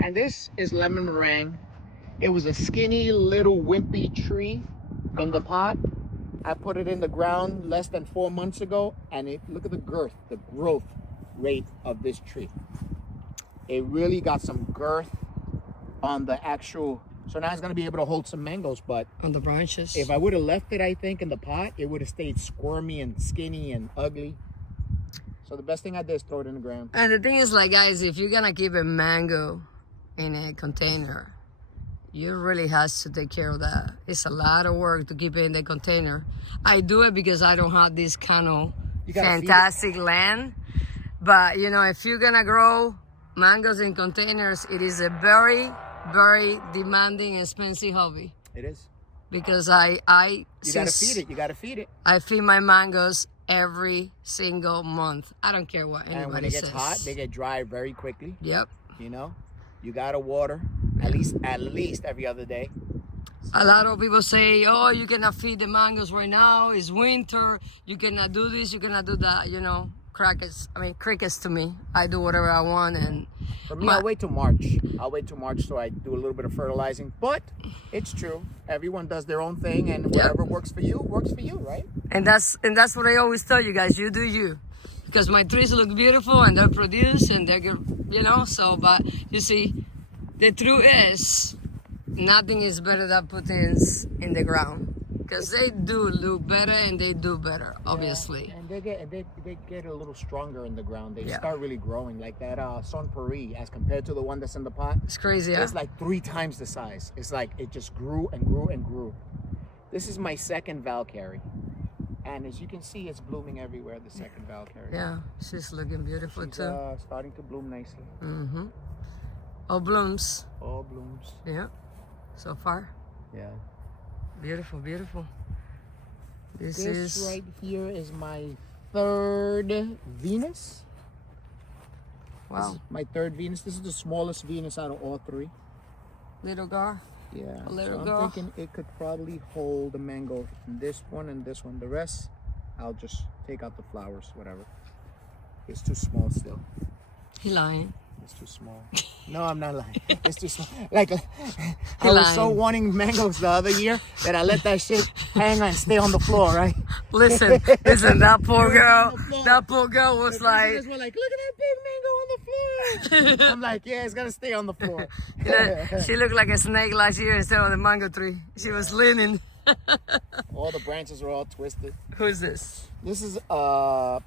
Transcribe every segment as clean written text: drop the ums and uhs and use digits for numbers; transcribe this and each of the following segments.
And this is lemon meringue. It was a skinny little wimpy tree in the pot. I put it in the ground less than 4 months ago, and look at the girth, the growth rate of this tree. It really got some girth on the actual, so now it's gonna be able to hold some mangoes, but on the branches. if I would have left it, I think, in the pot, it would have stayed squirmy and skinny and ugly. So the best thing I did is throw it in the ground. And the thing is, like, guys, if you're gonna keep a mango in a container, you really has to take care of that. It's a lot of work to keep it in the container. I do it because I don't have this kind of fantastic land. But you know, if you're gonna grow mangoes in containers, it is a very, very demanding, expensive hobby. It is. Because you gotta feed it. You gotta feed it. I feed my mangoes every single month. I don't care what anybody says. And when it gets hot, they get dry very quickly. Yep. You know, you gotta water at least every other day. A lot of people say, "Oh, you cannot feed the mangoes right now. It's winter. You cannot do this. You cannot do that." You know, crickets to me. I do whatever I want, and for me, I'll wait till March. So I do a little bit of fertilizing. But it's true. Everyone does their own thing, and whatever works for you, right? And that's what I always tell you guys. You do you, because my trees look beautiful and they're produced and they're good, you know. So, but you see, the truth is, nothing is better than putting in the ground. Because they do look better and they do better, obviously. Yeah, and they get a little stronger in the ground. They start really growing, like that Son Paris, as compared to the one that's in the pot. It's crazy, huh? It's like 3 times the size. It's like it just grew and grew and grew. This is my second Valkyrie. And as you can see, it's blooming everywhere, the second Valkyrie. Yeah, she's looking beautiful too. Starting to bloom nicely. Mm-hmm. All blooms. All blooms. Yeah, so far. Yeah. Beautiful, beautiful. This right here is my 3rd Venus. Wow. This is my 3rd Venus. This is the smallest Venus out of all 3. Little girl. Yeah. A little so girl. I'm thinking it could probably hold a mango in this one and this one. The rest, I'll just take out the flowers, whatever. It's too small still. He lying. It's too small. No, I'm not lying. It's too small. Like, I was so wanting mangoes the other year that I let that shit hang and stay on the floor, right? Listen, that poor girl. That poor girl was like, we're like, look at that big mango on the floor. I'm like, yeah, it's gonna stay on the floor. She looked like a snake last year instead of the mango tree. She was leaning. All the branches are all twisted. Who's this? This is a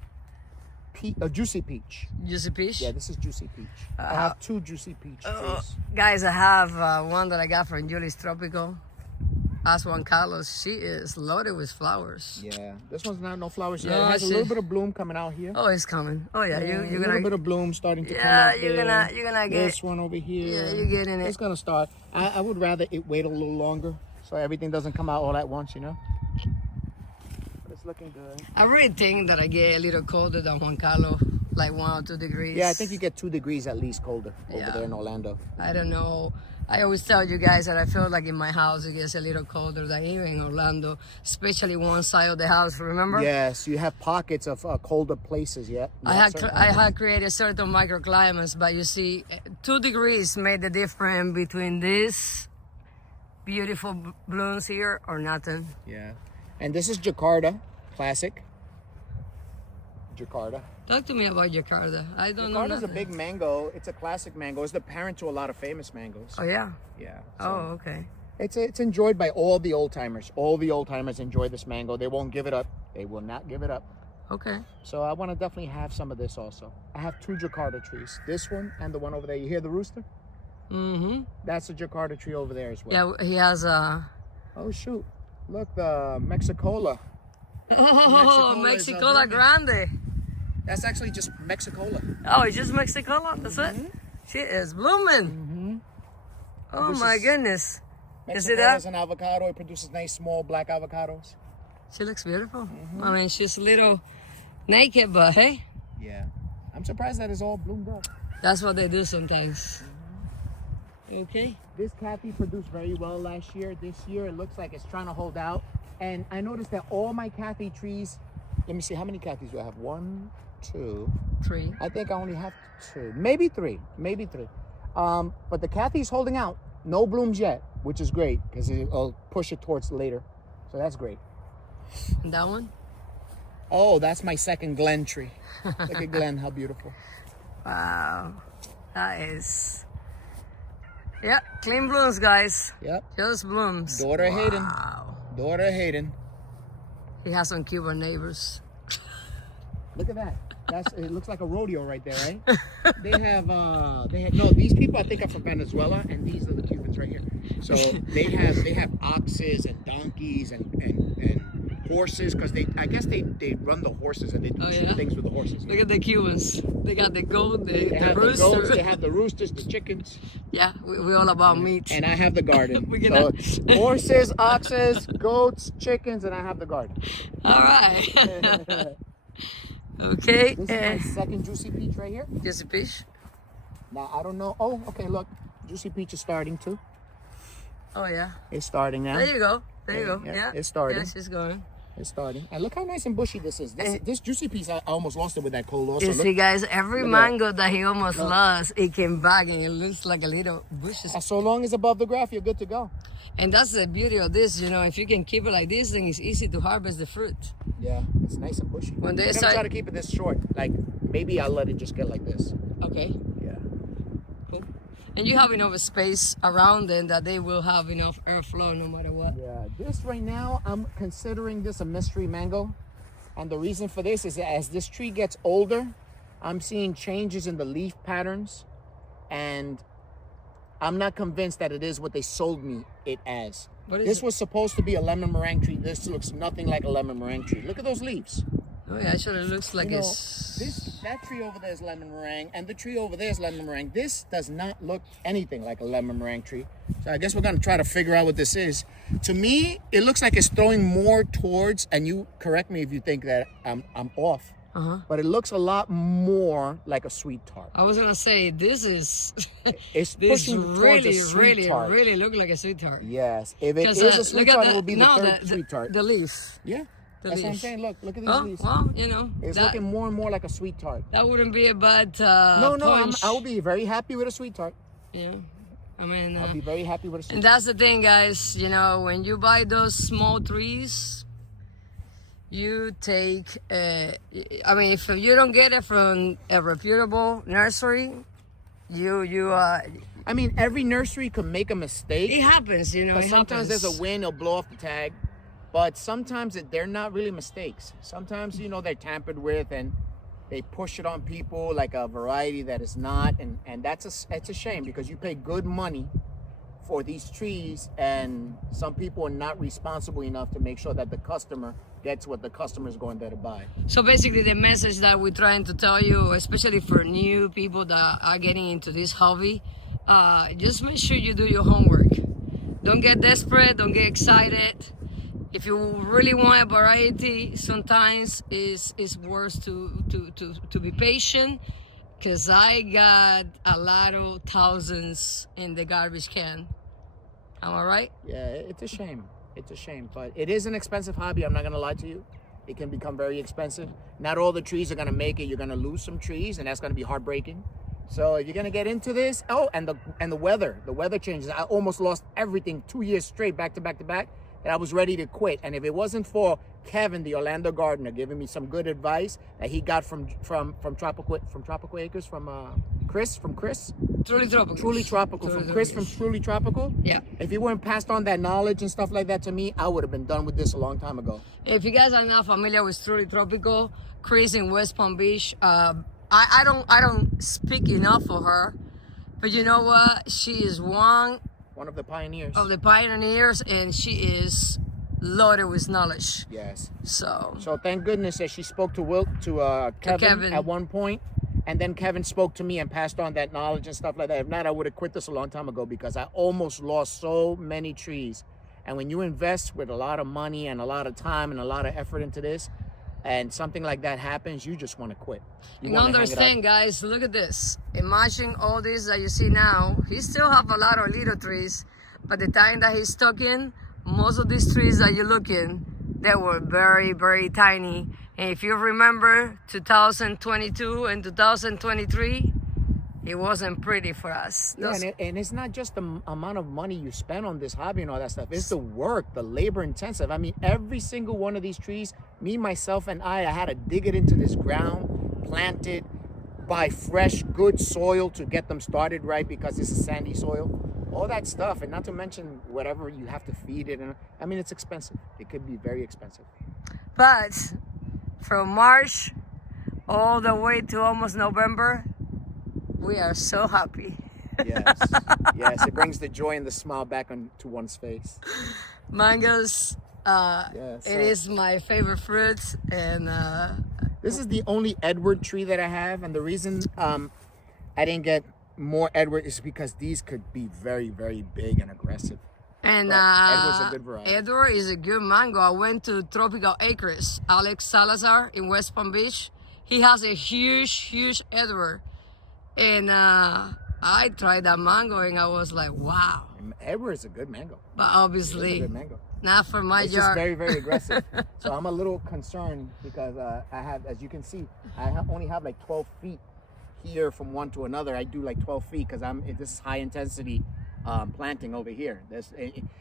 juicy peach. Juicy peach? Yeah, this is juicy peach. I have 2 juicy peach trees. Guys, I have one that I got from Julie's Tropical. That's Juan Carlos. She is loaded with flowers. Yeah, this one's not no flowers yet. No, it has a little bit of bloom coming out here. Oh, it's coming. Oh yeah, you're gonna. A little bit of bloom starting to come out. Yeah, you're gonna get this one over here. Yeah, you're getting it. It's gonna start. I would rather it wait a little longer so everything doesn't come out all at once, you know. It's looking good. I really think that I get a little colder than Juan Carlos, like 1 or 2 degrees. Yeah, I think you get 2 degrees at least colder over there in Orlando. I don't know. I always tell you guys that I feel like in my house it gets a little colder than here in Orlando, especially one side of the house, remember? Yes, you have pockets of colder places, yeah. I had created certain microclimates, but you see, 2 degrees made the difference between this beautiful blooms here or nothing. Yeah. And this is Jakarta, classic. Jakarta. Talk to me about Jakarta. I don't know. Jakarta's a big mango. It's a classic mango. It's the parent to a lot of famous mangoes. Oh yeah. Yeah. So oh okay. It's enjoyed by all the old timers. All the old timers enjoy this mango. They won't give it up. They will not give it up. Okay. So I want to definitely have some of this also. I have 2 Jakarta trees. This one and the one over there. You hear the rooster? Mm-hmm. That's a Jakarta tree over there as well. Yeah, he has a. Oh shoot! Look, the Mexicola. Oh, Mexicola Grande. That's actually just Mexicola. Oh, it's just Mexicola? That's it? She is blooming. Mm-hmm. Oh my goodness. Mexicola see that? is an avocado. It produces nice small black avocados. She looks beautiful. I mean, she's a little naked, but hey. Yeah. I'm surprised that it's all bloomed up. That's what they do sometimes. Okay. This Kathy produced very well last year. This year, it looks like it's trying to hold out. And I noticed that all my Kathy trees, let me see, how many Kathys do I have? 1, 2, 3. I think I only have 2, maybe 3, maybe 3. But the Kathy's holding out. No blooms yet, which is great because it'll push it towards later. So that's great. And that one? Oh, that's my second Glen tree. Look at Glen, how beautiful. Wow. That is... Yeah, clean blooms, guys. Yep. Just blooms. Daughter Hayden. Wow. Daughter Hayden. He has some Cuban neighbors. Look at that. It looks like a rodeo right there, right? No, these people I think are from Venezuela, and these are the Cubans right here. So they have oxes and donkeys and horses, because I guess they run the horses and they do things with the horses. Look at the Cubans. They got the goat, the rooster. The goats, they have the roosters, the chickens. Yeah, we're all about meat. And I have the garden. Horses, oxes, goats, chickens, and I have the garden. All right. Okay. This is my second Juicy Peach right here. Juicy Peach? Now, I don't know. Oh, okay, look. Juicy Peach is starting too. Oh, yeah. It's starting now. There you go. There you go. Yeah. It's starting. Yeah, she's going. It's starting. And look how nice and bushy this is. This Juicy Peach, I almost lost it with that cold also. You see, guys, every mango that he almost lost, it came back and it looks like a little bush. So long as above the graph, you're good to go. And that's the beauty of this, you know, if you can keep it like this, then it's easy to harvest the fruit. Yeah, it's nice and bushy. When they I'm gonna try to keep it this short. Like, maybe I'll let it just get like this. Okay. Yeah. Cool. And you have enough space around them that they will have enough airflow no matter what. Yeah, this right now, I'm considering this a mystery mango. And the reason for this is that as this tree gets older, I'm seeing changes in the leaf patterns. And I'm not convinced that it is what they sold me it as. This was supposed to be a lemon meringue tree. This looks nothing like a lemon meringue tree. Look at those leaves. Oh yeah, actually it looks like that tree over there is lemon meringue, and the tree over there is lemon meringue. This does not look anything like a lemon meringue tree. So I guess we're gonna try to figure out what this is. To me, it looks like it's throwing more towards, and you correct me if you think that I'm off. But it looks a lot more like a sweet tart. I was gonna say this is it's this pushing towards a sweet tart. really look like a sweet tart. Yes, if it is a sweet tart, it will be the third sweet tart. The leaf. Yeah, that's what I'm saying. Look at these leaves. Well, you know, it's looking more and more like a sweet tart. That wouldn't be a bad No, I'll be very happy with a sweet tart. Yeah. I mean, I'll be very happy with a sweet and tart. that's the thing, guys. You know, when you buy those small trees, you take, I mean, if you don't get it from a reputable nursery, I mean, every nursery could make a mistake. It happens, you know. Sometimes there's a wind, it'll blow off the tag. But sometimes they're not really mistakes. Sometimes, you know, they're tampered with and they push it on people like a variety that is not. And it's a shame because you pay good money for these trees and some people are not responsible enough to make sure that the customer gets what the customer is going there to buy. So basically the message that we're trying to tell you, especially for new people that are getting into this hobby, just make sure you do your homework. Don't get desperate, don't get excited. If you really want a variety, sometimes it's worth to be patient, because I got a lot of thousands in the garbage can. Am I right? Yeah, it's a shame. It's a shame, but it is an expensive hobby. I'm not gonna lie to you. It can become very expensive. Not all the trees are gonna make it. You're gonna lose some trees, and that's gonna be heartbreaking. So if you're gonna get into this, and the weather changes. I almost lost everything 2 years straight, back to back to back, and I was ready to quit. And if it wasn't for Kevin, the Orlando gardener, giving me some good advice that he got from Tropical Acres, from Chris. Truly Tropical. Chris from Truly Tropical. Yeah. If he weren't passed on that knowledge and stuff like that to me, I would have been done with this a long time ago. If you guys are not familiar with Truly Tropical, Chris in West Palm Beach, I don't speak enough for her, but you know what? She is one of the pioneers. And she is loaded with knowledge. Yes. So thank goodness that she spoke to Kevin at one point, and then Kevin spoke to me and passed on that knowledge and stuff like that. If not, I would have quit this a long time ago because I almost lost so many trees. And when you invest with a lot of money and a lot of time and a lot of effort into this, and something like that happens, you just want to quit. You understand, guys, look at this. Imagine all this that you see now. He still have a lot of little trees, but the time that he's talking, most of these trees that you're looking, they were very, very tiny. And if you remember 2022 and 2023, It wasn't pretty for us. Yeah, and it's not just the amount of money you spend on this hobby and all that stuff. It's the work, the labor intensive. I mean, every single one of these trees, me, myself, and I had to dig it into this ground, plant it, buy fresh, good soil to get them started right because this is sandy soil. All that stuff, and not to mention whatever you have to feed it. And I mean, it's expensive. It could be very expensive. But from March all the way to almost November, we are so happy. Yes, yes, it brings the joy and the smile back onto one's face. Mangoes, Yeah, so it is my favorite fruit, and this is the only Edward tree that I have, and the reason I didn't get more Edward is because these could be very, very big and aggressive. And Edward's a good variety. Edward is a good mango. I went to Tropical Acres, Alex Salazar in West Palm Beach. He has a huge Edward. And I tried that mango and I was like, wow. Edward is a good mango. But It's a obviously, good mango. not for my It's just yard. very, very aggressive. So I'm a little concerned because I have, as you can see, only have like 12 feet here from one to another. I do like 12 feet because this is high intensity planting over here.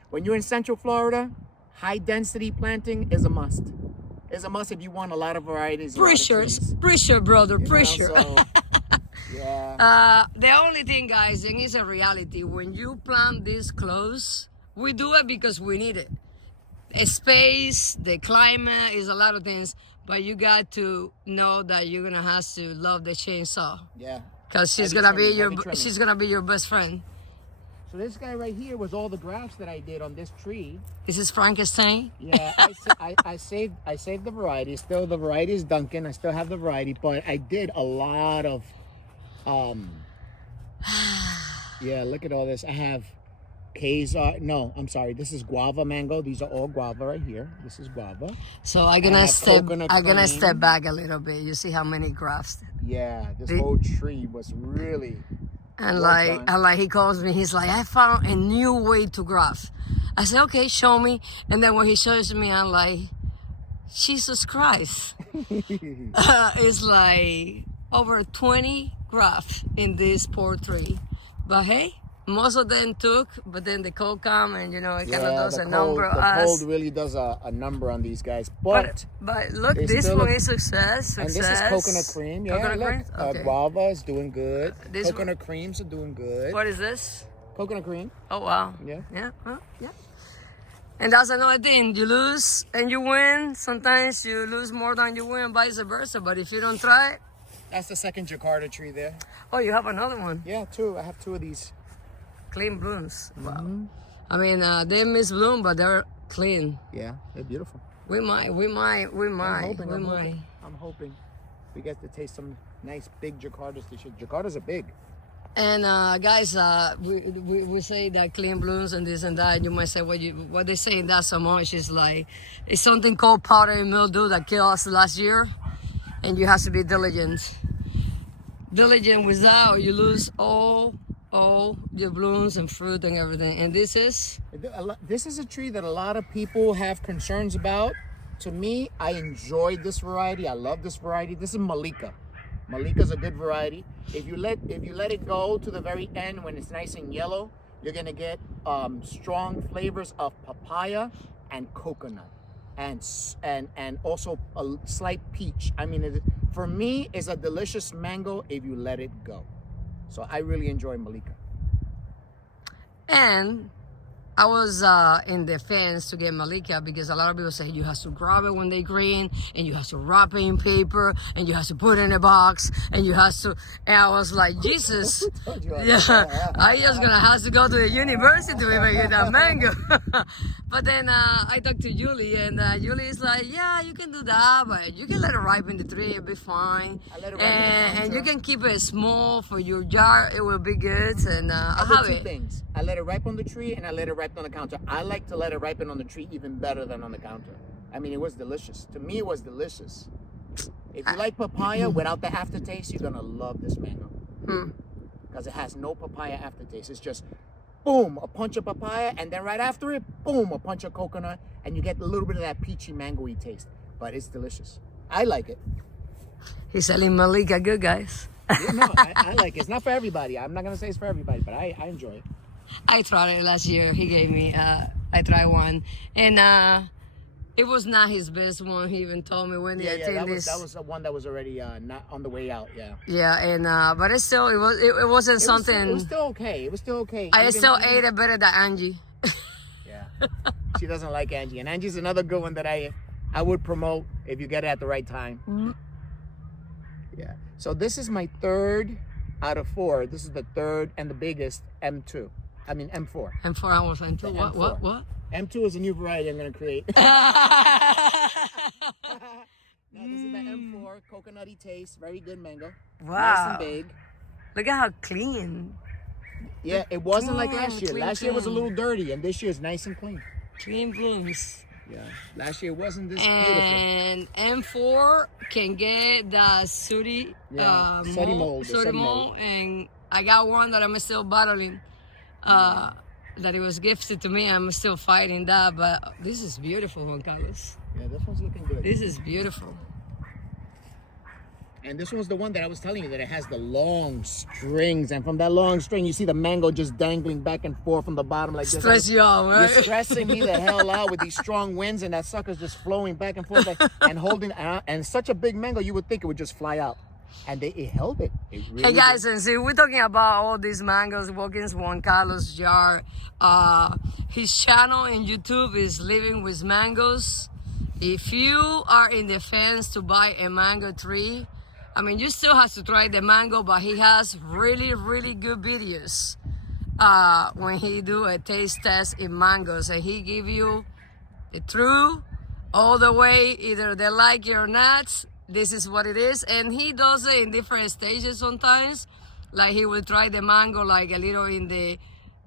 When you're in Central Florida, high density planting is a must. It's a must if you want a lot of varieties. Pressure, brother, pressure. Yeah. The only thing, guys, and it's a reality, when you plant this close, we do it because we need it. A space, the climate is a lot of things, but you got to know that you're gonna have to love the chainsaw. Yeah. Because she's Heavy gonna trimming, she's gonna be your best friend. So this guy right here was all the grafts that I did on this tree. This is Frankenstein. Yeah, I saved the variety. Still, the variety is Duncan. I still have the variety, but I did a lot of, yeah. Look at all this. I have no, I'm sorry. This is guava mango. These are all guava right here. This is guava. So I'm gonna step cream. back a little bit. You see how many grafts. Yeah, this whole tree was really. And like he calls me, he's like, I found a new way to graft. I said, okay, show me. And then when he shows me, I'm like, Jesus Christ. It's like over 20 grafts in this poor tree. But hey, most of them took, but then the cold come and, it kind of does a number on us. The cold really does a number on these guys. But look, this one is success. And this is coconut cream. Yeah, coconut look, cream? Okay. guava is doing good. This coconut creams are doing good. What is this? Coconut cream. Oh, wow. Yeah. Yeah, well, yeah. And that's another thing. You lose and you win. Sometimes you lose more than you win, vice versa. But if you don't try it. That's the second Jakarta tree there. Oh, you have another one. Yeah, two. I have two of these. Clean blooms. Wow. I mean, they miss bloom, but they're clean. Yeah, they're beautiful. We might. I'm hoping we get to taste some nice big Jakartas this year. Jakartas are big. And guys, we say that clean blooms and this and that. And you might say what they say in that so much is like it's something called powdery mildew that killed us last year, and you have to be diligent. Diligent with that, or you lose all your blooms and fruit and everything. And this is a tree that a lot of people have concerns about. To me, I enjoyed this variety. I love this variety. This is Malika. Malika's a good variety. If you let it go to the very end when it's nice and yellow, you're gonna get strong flavors of papaya and coconut, and also a slight peach. I mean, for me, it's a delicious mango if you let it go. So I really enjoy Malika. And I was in the fence to get Malika because a lot of people say you have to grab it when they're green and you have to wrap it in paper and you have to put it in a box and you have to. And I was like, Jesus, yeah, I just gonna have to go to the university to even get that mango. But then I talked to Julie and Julie is like, yeah, you can do that, but you can let it ripen the tree, it'll be fine. And you can keep it small for your jar, it will be good. And I have two things. I let it ripen on the tree and I let it ripen on the counter. I like to let it ripen on the tree even better than on the counter. I mean, it was delicious. To me, it was delicious. If you like papaya without the aftertaste, you're gonna love this mango. Because it has no papaya aftertaste. It's just boom, a punch of papaya, and then right after it, boom, a punch of coconut, and you get a little bit of that peachy mango-y taste. But it's delicious. I like it. He's selling Malika good, guys. Yeah, no, I like it. It's not for everybody. I'm not gonna say it's for everybody, but I enjoy it. I tried it last year. He gave me. I tried one, and it was not his best one. He even told me when Yeah, they yeah, attend that this. was the one that was already not on the way out. Yeah. Yeah, and but it still it wasn't something. It was still okay. It was still okay. I still ate it better than Angie. Yeah. She doesn't like Angie, and Angie's another good one that I would promote if you get it at the right time. Yeah. So this is my third out of 4. This is the third and the biggest M2. I mean M4. M4 hours and two. What? M2 is a new variety I'm gonna create. No, this is the M4, coconutty taste, very good mango. Wow. Nice and big. Look at how clean. Yeah, it wasn't like last year. Clean, Last year was a clean. little dirty, and this year is nice and clean. Clean blooms. Yeah, last year wasn't this beautiful. And M4 can get the sooty, sooty mold, the sooty sooty mold, mold. and I got one that I'm still battling. That it was gifted to me. I'm still fighting that, but this is beautiful, Juan Carlos. Yeah, this one's looking good. This is beautiful. And this one's the one that I was telling you that it has the long strings, and from that long string, you see the mango just dangling back and forth from the bottom like this. Stress you out, right? You're stressing me the hell out with these strong winds, and that sucker's just flowing back and forth and holding. And such a big mango, you would think it would just fly out, and it held it. It really Hey guys, did. and see, we're talking about all these mangoes, walking Juan Carlos jar. His channel in YouTube is Living with Mangoes. If you are in the fence to buy a mango tree, I mean, you still have to try the mango, but he has really, really good videos when he do a taste test in mangoes, and he give you the true all the way, either they like it or not. This is what it is, and he does it in different stages sometimes. Like he will try the mango like a little in the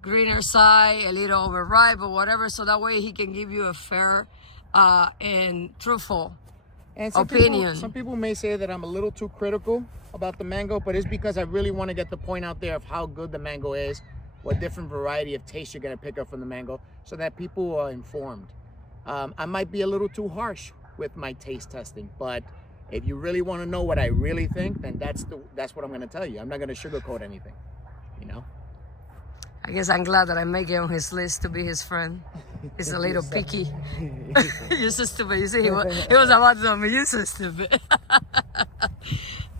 greener side, a little overripe or whatever, so that way he can give you a fair and truthful And opinion. some people may say that I'm a little too critical about the mango, but it's because I really want to get the point out there of how good the mango is, what different variety of taste you're going to pick up from the mango, so that people are informed. I might be a little too harsh with my taste testing, but if you really want to know what I really think, then that's what I'm going to tell you. I'm not going to sugarcoat anything, you know? I guess I'm glad that I make it on his list to be his friend. He's a little picky. You're so stupid. You see, he was about to tell me, you're so stupid.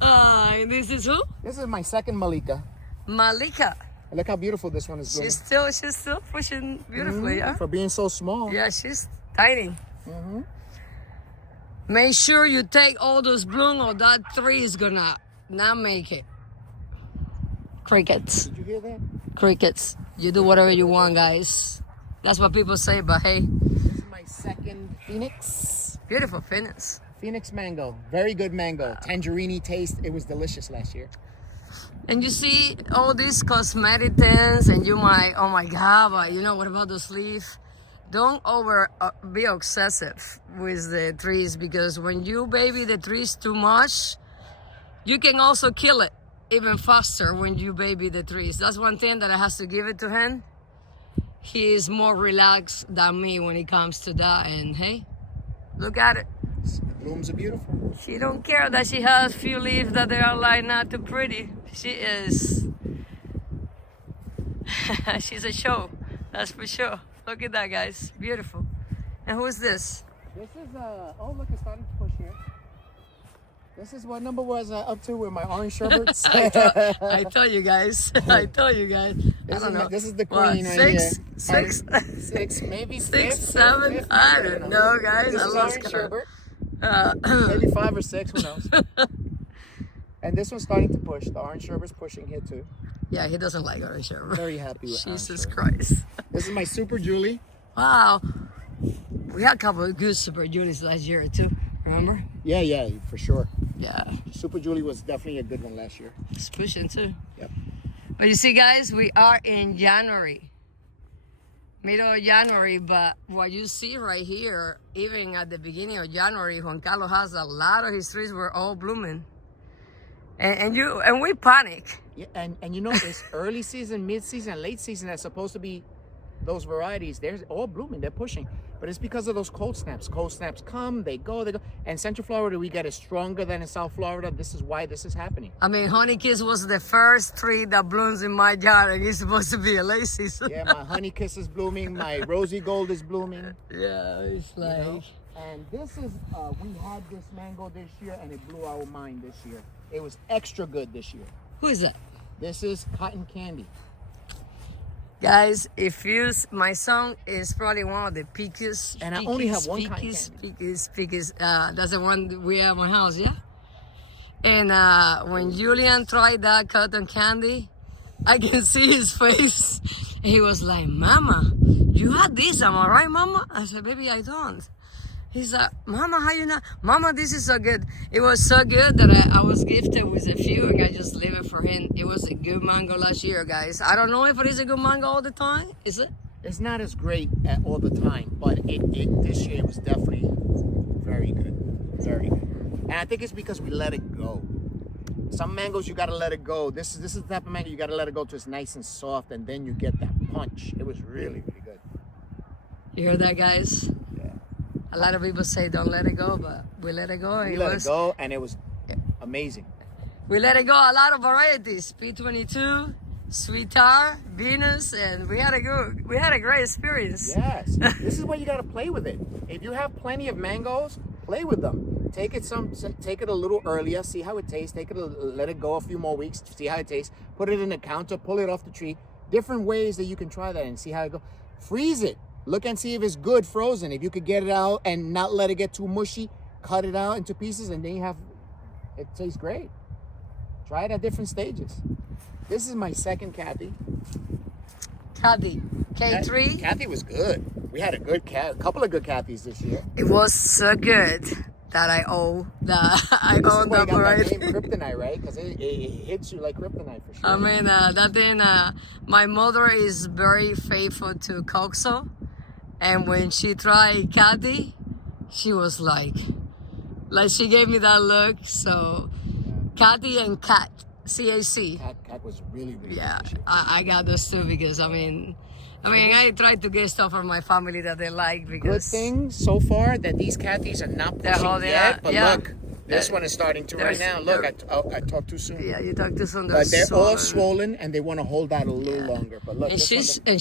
And this is who? This is my second Malika. Malika. Look how beautiful this one is blooming. She's still pushing beautifully, yeah? For being so small. Yeah, she's tiny. Make sure you take all those blooms or that tree is gonna not make it. Crickets. Did you hear that? Crickets. You do whatever you want, guys. That's what people say, but hey. This is my second Phoenix. Beautiful Phoenix. Phoenix mango. Very good mango. Tangerine taste. It was delicious last year. And you see all these cosmetic things, and you might, oh my God, but you know, what about those leaves? Don't be obsessive with the trees, because when you baby the trees too much, you can also kill it even faster when you baby the trees. That's one thing that I have to give it to him. He is more relaxed than me when it comes to that, and hey, look at it. The blooms are beautiful. She don't care that she has few leaves that they are like not too pretty. She is, she's a show, that's for sure. Look at that, guys, beautiful. And who's this? This is oh look, it's starting to push here. This is what number was I up to with my orange sherbets? I told you guys. I told you guys. I don't know. This is the What, queen right here. six? Six, maybe Six, fifth, seven? fifth, I don't know, guys. This I is lost orange count. sherbet. Maybe 5 or 6, who knows? And this one's starting to push. The orange sherbet's pushing here too. Yeah, he doesn't like orange sherbet. Very happy with orange Jesus sherbet. Christ. This is my Super Julie. Wow. We had a couple of good Super Juniors last year too. Remember? Yeah, for sure. Yeah. Super Julie was definitely a good one last year. It's pushing too. Yep. But you see, guys, we are in January. Middle of January, but what you see right here, even at the beginning of January, Juan Carlos has a lot of his trees were all blooming. And we panic. Yeah, and you know, it's early season, mid season, and late season that's supposed to be those varieties, they're all blooming, they're pushing. But it's because of those cold snaps. Cold snaps come, they go. And Central Florida, we get it stronger than in South Florida. This is why this is happening. I mean, honey kiss was the first tree that blooms in my yard, and it's supposed to be a late season. Yeah, my honey kiss is blooming. My rosy gold is blooming. Yeah, it's like. You know? And this is, we had this mango this year, and it blew our mind this year. It was extra good this year. Who is that? This is cotton candy. Guys, my son is probably one of the pickiest. And I only have one cotton candy. Pickiest. That's the one we have in my house, yeah? And when Julian tried that cotton candy, I can see his face. He was like, Mama, you had this, am I right, Mama? I said, baby, I don't. He's like, Mama, how you know? Mama, this is so good. It was so good that I was gifted with a few, and I just leave it for him. It was a good mango last year, guys. I don't know if it is a good mango all the time. Is it? It's not as great all the time, but this year it was definitely very good. Very good. And I think it's because we let it go. Some mangoes, you got to let it go. This is the type of mango you got to let it go till it's nice and soft, and then you get that punch. It was really, really good. You hear that, guys? Yeah. A lot of people say don't let it go, but we let it go. We let it go, and it was amazing. We let it go. A lot of varieties: P22, Sweet Tar, Venus, and we had a great experience. Yes. This is where you got to play with it. If you have plenty of mangoes, play with them. Take it a little earlier, see how it tastes. Let it go a few more weeks, see how it tastes. Put it in the counter, pull it off the tree. Different ways that you can try that and see how it goes. Freeze it. Look and see if it's good frozen. If you could get it out and not let it get too mushy, cut it out into pieces, and then it tastes great. Try it at different stages. This is my second Kathy. Kathy, K3. Kathy was good. We had a couple of good Kathys this year. It was so good that I own This is why that you got variety. that name kryptonite, right? Because it hits you like kryptonite for sure. I mean, that thing. My mother is very faithful to Coxo, and when she tried Kathy, she was like she gave me that look. So, Kathy and Cat, CAC. Cat was really, really Yeah, good. I got those too because I tried to get stuff from my family that they like because Good thing so far that these Kathys are not They're pushing holding yet, out, but yeah. look, this one is starting to right now. Look, I talked too soon. Yeah, you talked to some. But they're all swollen and they want to hold out a little longer. But look, And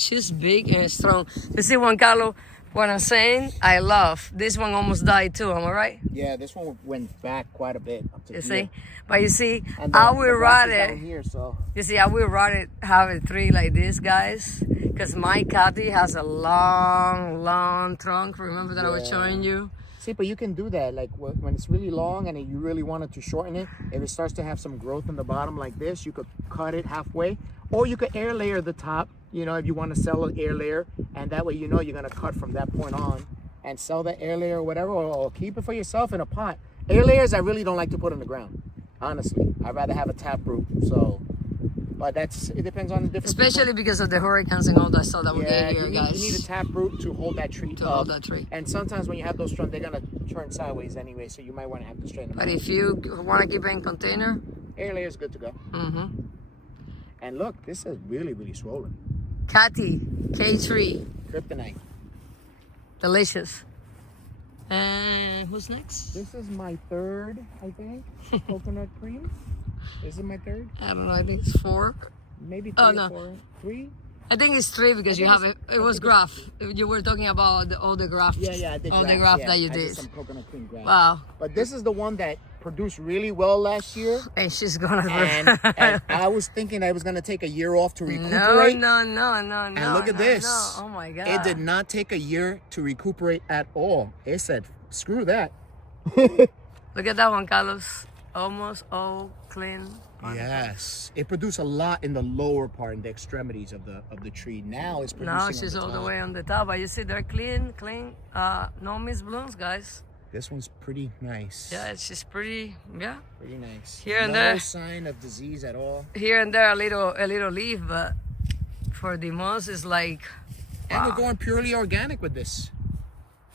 she's big and strong. You see, Juan Carlos, what I'm saying, I love. This one almost died too, am I right? Yeah, this one went back quite a bit. Up to You here. see? But you see, And I the would grass is rather, down here, so. you see, I would rather have a tree like this, guys, because my Cathy has a long, long trunk. Remember that I was showing you? See, but you can do that. Like when it's really long and you really wanted to shorten it, if it starts to have some growth in the bottom like this, you could cut it halfway. Or you could air layer the top, if you want to sell an air layer. And that way you're going to cut from that point on and sell that air layer or whatever, or keep it for yourself in a pot. Air layers I really don't like to put in the ground. Honestly, I'd rather have a taproot. But it depends on the different. Especially because of the hurricanes and all that stuff that we get here, you guys. need a taproot to hold that tree hold that tree. And sometimes when you have those trunks, they're gonna turn sideways anyway, so you might want to have to straighten them. But out. if you want to keep it in container, Air layer is good to go. mm-hmm. And look, this is really, really swollen. Cathy, K3, Kryptonite. delicious. And who's next? This is my third, I think, coconut cream. Is it my third? I don't know. I think it's 4. Maybe 3 Oh, or no. 4. 3? I think it's 3 because you have it. It was graph. You were talking about all the graft. Yeah, I did all graph, the graft yeah. that you I did. some coconut cream graph. Wow. But this is the one that produced really well last year. And she's gonna. And I was thinking I was gonna take a year off to recuperate. No. And look at this. No. Oh my God. It did not take a year to recuperate at all. It said, screw that. Look at that one, Carlos. Almost all clean. Yes. It produced a lot in the lower part, in the extremities of the tree. Now it's producing Now on she's the all the top. way on the top. But you see, they're clean. No miss blooms, guys. This one's pretty nice. Yeah, she's pretty. Yeah. Pretty nice. Here and no there. sign of disease at all. Here and there, a little leaf, but for the most, it's like. And Wow. we're going purely organic with this.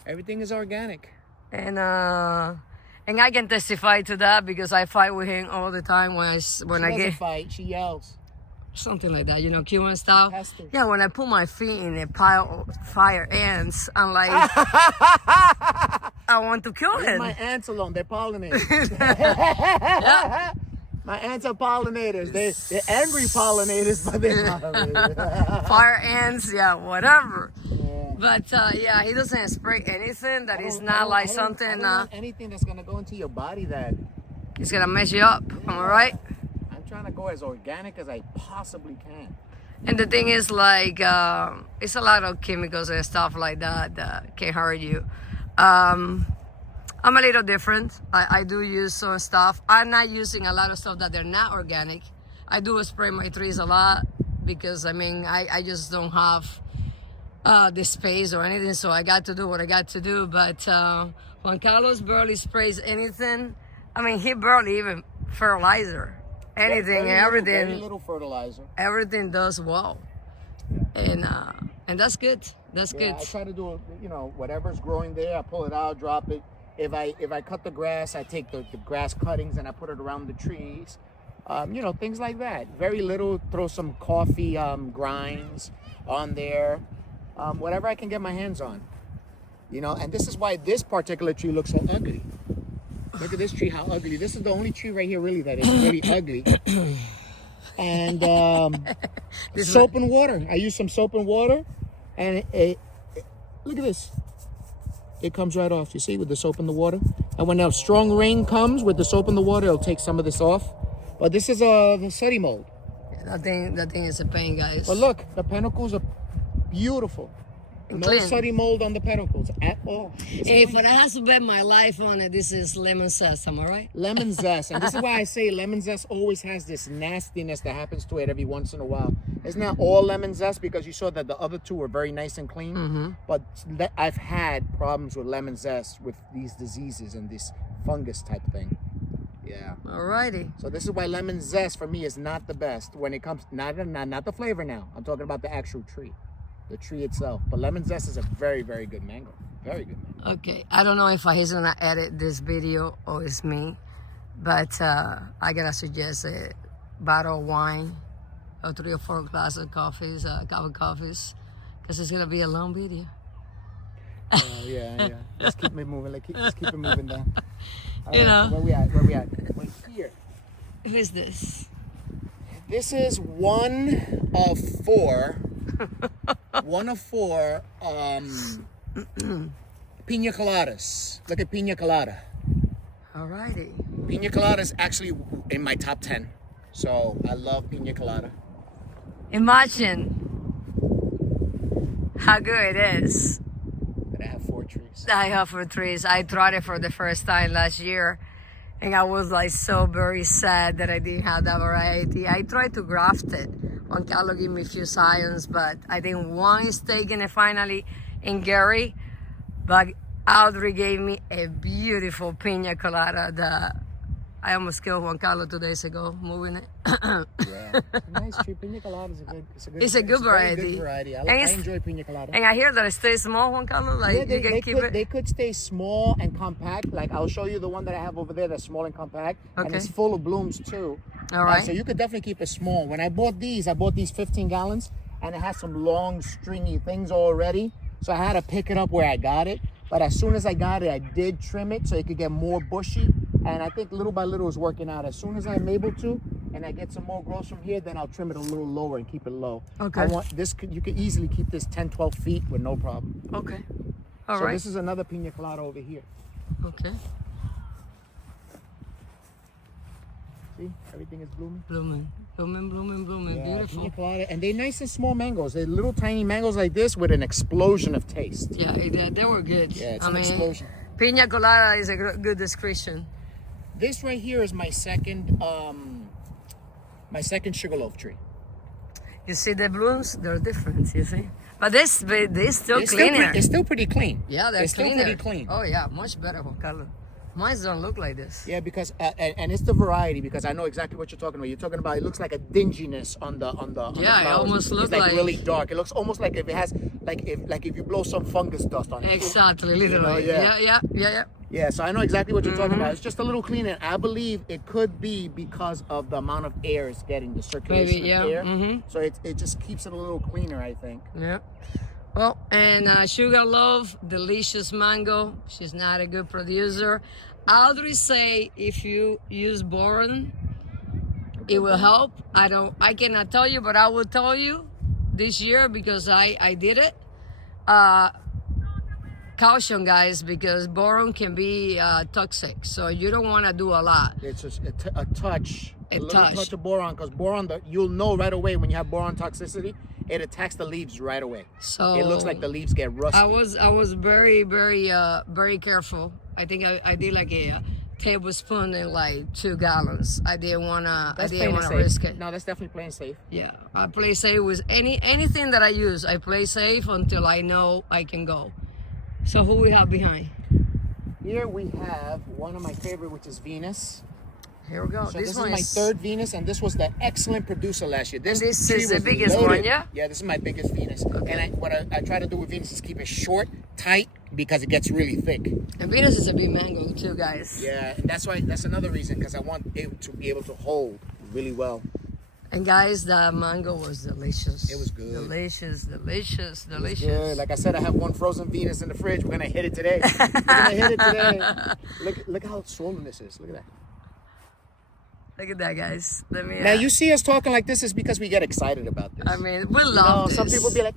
Everything is organic. And I can testify to that because I fight with him all the time when She I doesn't get. fight. She yells. something like that, Cuban style. Pesto. Yeah, when I put my feet in a pile of fire ants, I'm like, I want to kill Leave him. my ants alone. They're pollinators. Yeah. My ants are pollinators. They're angry pollinators, but they're pollinators. Fire ants, yeah, whatever. Yeah. But yeah, he doesn't spray anything that is I not don't- like I don't something want anything that's gonna go into your body that it's gonna mess you up. Am I right? I'm trying to go as organic as I possibly can. And the thing is, like, it's a lot of chemicals and stuff like that that can hurt you. I'm a little different. I do use some stuff. I'm not using a lot of stuff that they're not organic. I do spray my trees a lot because, I just don't have the space or anything, so I got to do what I got to do. But Juan Carlos barely sprays anything. He barely even fertilizer. Anything, everything. Very little fertilizer. Everything does well, and that's good. That's good. I try to do whatever's growing there. I pull it out, drop it. If I cut the grass, I take the grass cuttings and I put it around the trees. Things like that. Very little. Throw some coffee grinds on there. Whatever I can get my hands on. And this is why this particular tree looks so ugly. Look at this tree, how ugly. This is the only tree right here really that is really ugly. And soap and water. I use some soap and water. And look at this. It comes right off, you see, with the soap and the water. And when a strong rain comes with the soap and the water, it'll take some of this off. But this is the sooty mold. That thing is a pain, guys. But look, the pedicles are beautiful. No clean. sooty mold on the pedicles at all. Hey, if I has to bet my life on it, this is lemon zest, am I right? Lemon zest. And this is why I say lemon zest always has this nastiness that happens to it every once in a while. It's not all lemon zest because you saw that the other two were very nice and clean. Mm-hmm. But I've had problems with lemon zest with these diseases and this fungus type thing. Yeah. Alrighty. So this is why lemon zest for me is not the best when it comes, not the flavor now. I'm talking about the actual tree. The tree itself. But lemon zest is a very, very good mango. Very good mango. Okay. I don't know if he's gonna edit this video or it's me, but I gotta suggest a bottle of wine or 3 or 4 glasses of coffees, cup of coffees, because it's gonna be a long video. Yeah. Let's keep it moving. Let's keep it moving down. All You know. Where we at? We're here. Who is this? This is one of four. One of four pina coladas. Look at pina colada. Alrighty. Pina colada is actually in my top 10. So I love pina colada. Imagine how good it is. And I have 4 trees. I have 4 trees. I tried it for the first time last year, and I was like so very sad that I didn't have that variety. I tried to graft it. Juan Carlos gave me a few science, but I think one is taken it finally in Gary. But Audrey gave me a beautiful pina colada that I almost killed Juan Carlos 2 days ago, moving it. Yeah, it's a nice tree. Pina colada is It's a good very variety. good variety. I enjoy pina colada. And I hear that it stays small, Juan Carlos. Like Yeah, you can keep it. They could stay small and compact. Like I'll show you the one that I have over there that's small and compact, and Okay. it's full of blooms too. All right. So you could definitely keep it small. When I bought these 15 gallons, and it has some long stringy things already. So I had to pick it up where I got it. But as soon as I got it, I did trim it so it could get more bushy. And I think little by little is working out. As soon as I'm able to, and I get some more growth from here, then I'll trim it a little lower and keep it low. Okay. I want this. You could easily keep this 10, 12 feet with no problem. Okay. All So right. this is another pina colada over here. Okay. See, everything is blooming. Blooming. Yeah, Beautiful. pina colada, and they're nice and small mangoes. They're little tiny mangoes like this with an explosion of taste. Yeah, they were good. Yeah, it's an explosion. Pina colada is a good description. This right here is my second sugarloaf tree. You see the blooms? They're different, you see? But they're still It's cleaner. it's still pretty clean. Yeah, they're It's still cleaner. pretty clean. Oh, yeah, much better, Juan Carlos. Mine don't look like this. Yeah, because and it's the variety, because I know exactly what you're talking about. You're talking about it looks like a dinginess on the Yeah, it flowers. almost looks it's like like- really dark. It looks almost like if it has like if you blow some fungus dust on it. Exactly, literally. You know, yeah. Yeah. Yeah, so I know exactly what you're talking Mm-hmm. about. It's just a little cleaner. I believe it could be because of the amount of air it's getting, the circulation Maybe, of yeah. air. Mm-hmm. So it just keeps it a little cleaner, I think. Yeah. Well, and Sugar Love, delicious mango. She's not a good producer. Audrey say if you use boron, it will help. I cannot tell you, but I will tell you this year because I did it. Caution, guys, because boron can be toxic, so you don't want to do a lot. It's just a touch, a little touch. touch of boron, because boron, you'll know right away when you have boron toxicity. It attacks the leaves right away. So it looks like the leaves get rusty. I was very very careful. I think I did like a tablespoon in like 2 gallons. I didn't wanna risk it. No, that's definitely playing safe. Yeah, I play safe with anything that I use. I play safe until I know I can go. So who we have behind? Here we have one of my favorite, which is Venus. Here we go. So this is my third Venus, and this was the excellent producer last year. This is the biggest one, yeah? Yeah, this is my biggest Venus. Okay. And what I try to do with Venus is keep it short, tight, because it gets really thick. And Venus is a big mango too, guys. Yeah, that's another reason, because I want it to be able to hold really well. And guys, the mango was delicious. It was good. Delicious, delicious, delicious. Good. Like I said, I have one frozen Venus in the fridge. We're gonna hit it today. We're gonna hit it today. Look how swollen this is. Look at that. Look at that, guys. Let me. Now you see us talking like this is because we get excited about this. I mean, we love this. Some people be like,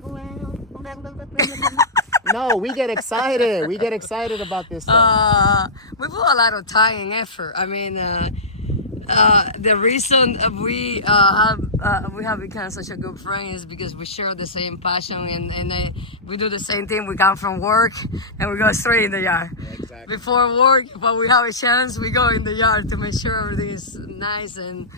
no, we get excited. We get excited about this stuff. We put a lot of time and effort. I mean, the reason we have become such a good friend is because we share the same passion, and we do the same thing. We come from work and we go straight in the yard. Yeah, exactly. Before work, when we have a chance, we go in the yard to make sure everything is nice and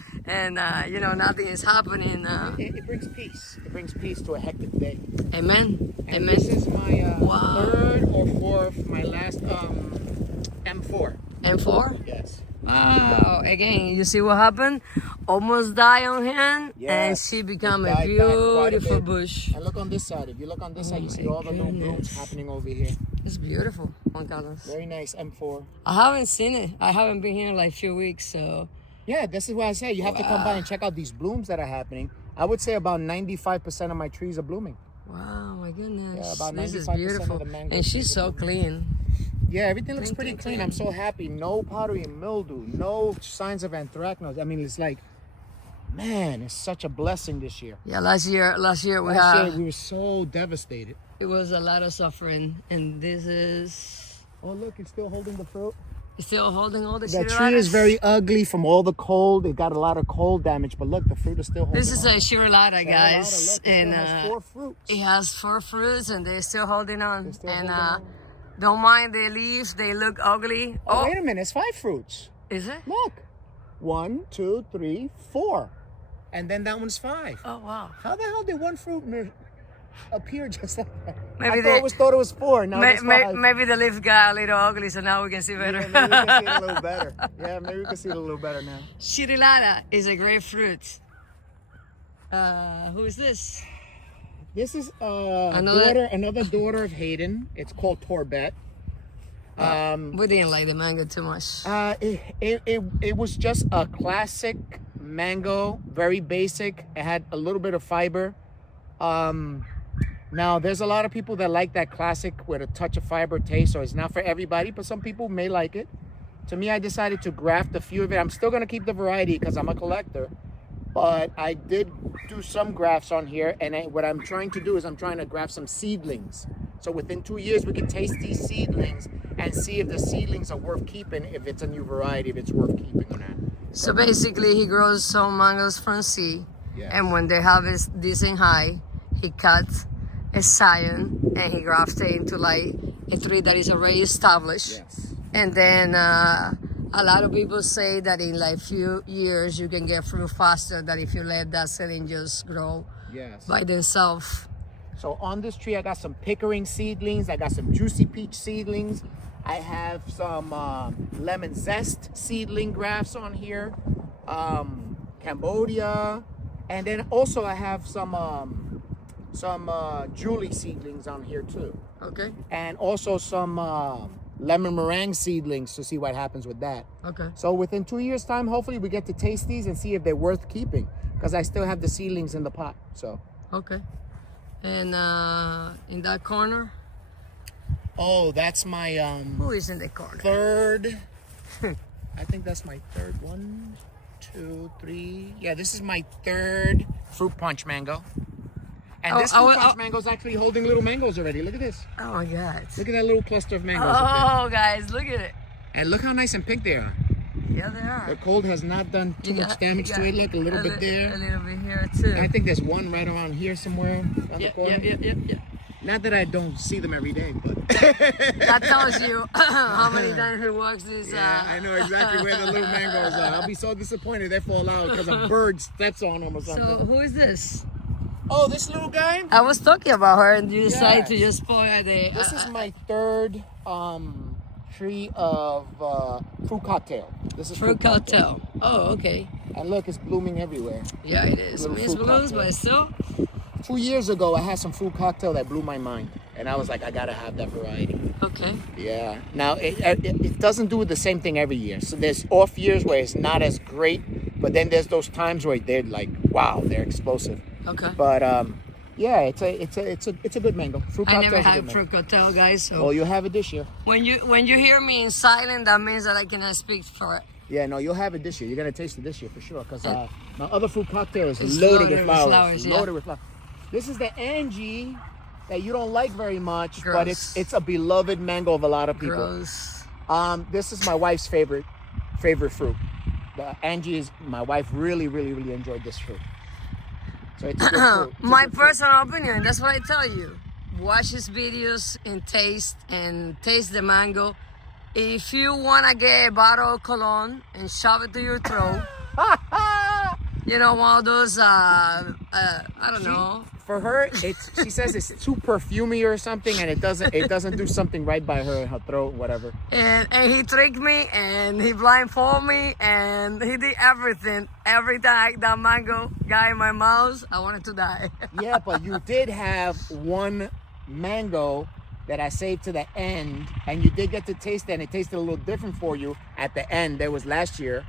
you know, nothing is happening. It brings peace. It brings peace to a hectic day. Amen. And Amen. this is my Wow. third or fourth, my last M4. M4. Yes. Wow! Again, you see what happened? Almost die on hand, Yes, and she become it a died back quite a beautiful bit. bush. And look on this side. If you look on this side, you see my all the little blooms goodness. happening over here. It's beautiful, Juan Carlos. Very nice M4. I haven't seen it. I haven't been here in like a few weeks, so. Yeah, this is what I say. You have to come by and check out these blooms that are happening. I would say about 95% of my trees are blooming. Wow, my goodness. Yeah, about this is 95% of beautiful. the mango And she's trees are so clean. Yeah, everything looks pretty Clean. clean. I'm so happy. No powdery mildew, no signs of anthracnose. I mean, it's like, man, it's such a blessing this year. Yeah, last year Last year we were so devastated. it was a lot of suffering, and this is Oh, look, it's still holding the fruit. still holding all the The shit tree is very ugly from all the cold. It got a lot of cold damage, but look, the fruit is still holding. This is a shirlata, guys, Look, it and still has 4 fruits. it has 4 fruits, and they're still holding on. still And holding on. don't mind the leaves; they look ugly. Oh, wait a minute, it's 5 fruits. Is it? Look, 1, 2, 3, 4, and then that one's 5. Oh wow! How the hell did one fruit appear just like that? Maybe I they- thought it was 4. Now it's 5. Maybe the leaf got a little ugly, so now we can see better. Yeah, maybe we can see it a little better. Yeah, maybe we can see it a little better now. Shirilata is a grapefruit. Who is this? This is Another- another daughter of Hayden. It's called Torbet. We didn't like the mango too much. It was just a classic mango, very basic. It had a little bit of fiber. Now there's a lot of people that like that classic with a touch of fiber taste, so it's not for everybody, but some people may like it. To me, I decided to graft a few of it. I'm still gonna keep the variety because I'm a collector, but I did do some grafts on here, and what I'm trying to do is I'm trying to graft some seedlings. So within 2 years, we can taste these seedlings and see if the seedlings are worth keeping, if it's a new variety, if it's worth keeping or not. So basically, he grows some mangoes from seed, Yes. and when they have is decent high, he cuts a scion and he grafts it into like a tree that is already established. Yes. And then a lot of people say that in like few years you can get fruit faster than if you let that seedling just grow Yes. by themselves. So on this tree, I got some pickering seedlings. I got some juicy peach seedlings. I have some lemon zest seedling grafts on here. Cambodia. And then also I have some Julie seedlings on here too. Okay. And also some lemon meringue seedlings to see what happens with that. Okay. So within 2 years' time, hopefully we get to taste these and see if they're worth keeping, because I still have the seedlings in the pot. So. Okay. And in that corner, Oh, that's my who is in the corner? third. I think that's my third. 1, 2, 3. Yeah, this is my third fruit punch mango. And this fruit punch mango is actually holding little mangoes already. Look at this. Oh my God. Look at that little cluster of mangoes up Oh, guys, look at it. there. And look how nice and pink they are. Yeah, they are. The cold has not done too much damage to it. Look, a little bit there. A little bit here too. I think there's one right around here somewhere. On the corner. Yeah. Not that I don't see them every day, but That tells you how many times he walks this. yeah, I know exactly where the little mangoes are. I'll be so disappointed they fall out because a bird steps on them or something. So who is this? Oh, this little guy? I was talking about her, and you decided to Yes. just spoil the. This is my third tree of fruit cocktail. This is fruit cocktail. Oh, okay. And look, it's blooming everywhere. Yeah, it is. Little It's fruit BLOOMS, cocktail. but still. 2 years ago, I had some fruit cocktail that blew my mind. And I was like, I gotta have that variety. Okay. Yeah. Now, it doesn't do the same thing every year. So there's off years where it's not as great, but then there's those times where they're like, wow, they're explosive. Okay. But yeah, it's a good mango. Fruit I cocktail. never had fruit cocktail, guys. So Well, you'll have it this year. when you hear me in silent, that means that I cannot speak for it. Yeah, no, you'll have it this year. You're gonna taste it this year for sure. Because my other fruit cocktail is It's loaded with flowers. yeah. Loaded with flowers. This is the Angie that you don't like very much, Gross. but it's a beloved mango of a lot of people. Gross. This is my wife's favorite fruit. The Angie is my wife really enjoyed this fruit. So it's a good fruit. It's a My good fruit. personal opinion. That's what I tell you. Watch his videos and taste the mango. If you wanna get a bottle of cologne and shove it to your throat, you know, one of those I don't know. For her, she says it's too perfumey or something, and it doesn't do something right by her throat, whatever. And he tricked me, and he blindfolded me, and he did everything. Every time that mango got in my mouth, I wanted to die. Yeah, but you did have one mango that I saved to the end, and you did get to taste it, and it tasted a little different for you at the end. That was last year.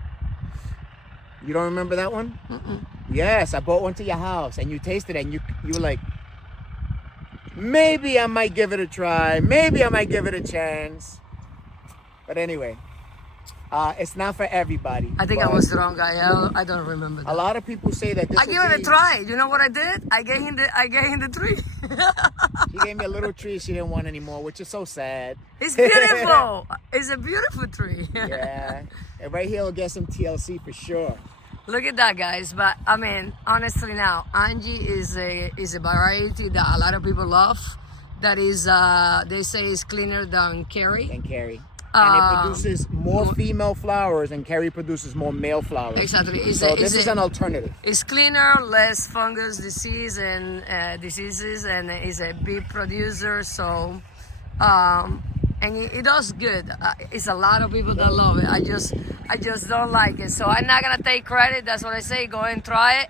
You don't remember that one? Mm-mm. Yes, I brought one to your house, and you tasted it, and you were like, maybe I might give it a try. Maybe I might give it a chance. But anyway, it's not for everybody. I think I but was wrong. I don't remember that. A lot of people say that this I gave it a try. You know what I did? I gave him the tree. She gave me a little tree she didn't want anymore, which is so sad. It's beautiful. It's a beautiful tree. Yeah, and right here will get some TLC for sure. Look at that, guys. But I mean, honestly, now Angie is a variety that a lot of people love. That is, they say is cleaner than Kerry. And Carrie. And it produces more female flowers, and Carrie produces more male flowers. Exactly. So this is an alternative. It's cleaner, less fungus disease and diseases, and it's a big producer. So, and it does good. It's a lot of people that love it. I just don't like it. So I'm not gonna take credit. That's what I say. Go and try it,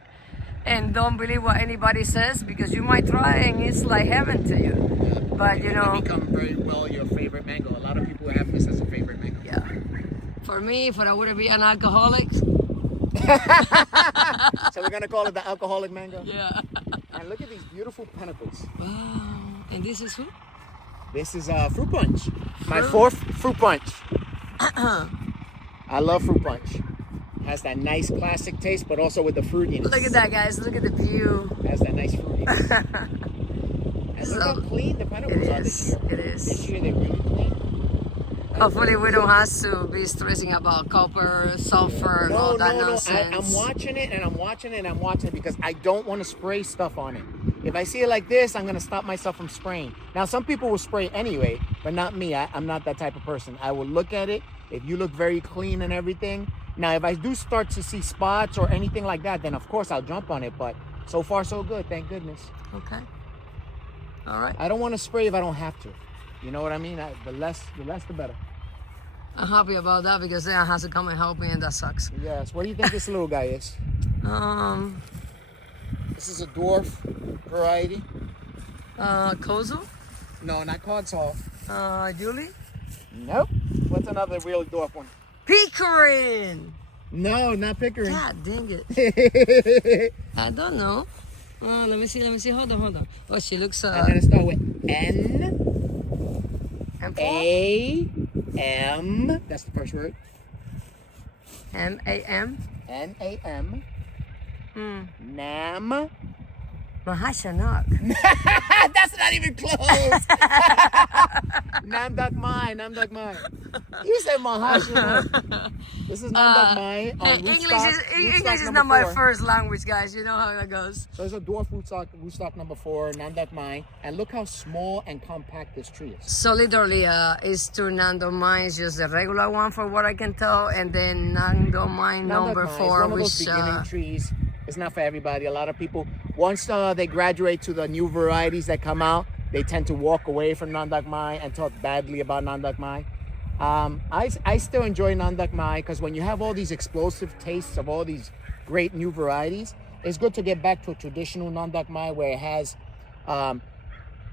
and don't believe what anybody says, because you might try it and it's like heaven to you. But you know, it become very well your favorite mango. A lot of people have this as a favorite mango. yeah. For me, if I were to be an alcoholic, So we're gonna call it the alcoholic mango. yeah. And look at these beautiful pinnacles. Wow. And this is who? This is fruit punch. My fourth fruit punch. I love fruit punch. Has that nice classic taste, but also with the fruitiness. Look at that, guys. Look at the view. Has that nice fruitiness. And look how clean the pinnacles are this year. It is. This year they're really clean. Hopefully we don't have to be stressing about copper, sulfur, and all that nonsense. I'm watching it and I'm watching it and I'm watching it because I don't want to spray stuff on it. If I see it like this, I'm going to stop myself from spraying. Now, some people will spray anyway, but not me. I'm not that type of person. I will look at it. If you look very clean and everything. Now, if I do start to see spots or anything like that, then of course I'll jump on it. But so far, so good. Thank goodness. Okay. All right. I don't want to spray if I don't have to. You know what I mean? The less, the better. I'm happy about that because then I have to come and help me, and that sucks. Yes. What do you think this little guy is? This is a dwarf variety. Kozu? No, not Codsall. Julie? Nope. What's another real dwarf one? Pickering. No, not pickering. God dang it. I don't know. Let me see. Hold on. Oh, she looks. I'm gonna start with N M4? A M. That's the first word. M-A-M. N-A-M. Nam. Mahashanok. That's not even close. Namdak Mai. You said Mahashana. This is Namdak Mai. English is not my first language, guys. You know how that goes. So there's a dwarf rootstock number 4, Namdak Mai. And look how small and compact this tree is. So literally, is to Nando Mine is just the regular one for what I can tell, and then Nando Mine number 4, is one of those beginning trees. It's not for everybody. A lot of people, once they graduate to the new varieties that come out, they tend to walk away from Nandak Mai and talk badly about Nandak Mai. I still enjoy Nandak Mai because when you have all these explosive tastes of all these great new varieties, it's good to get back to a traditional Nandak Mai where it has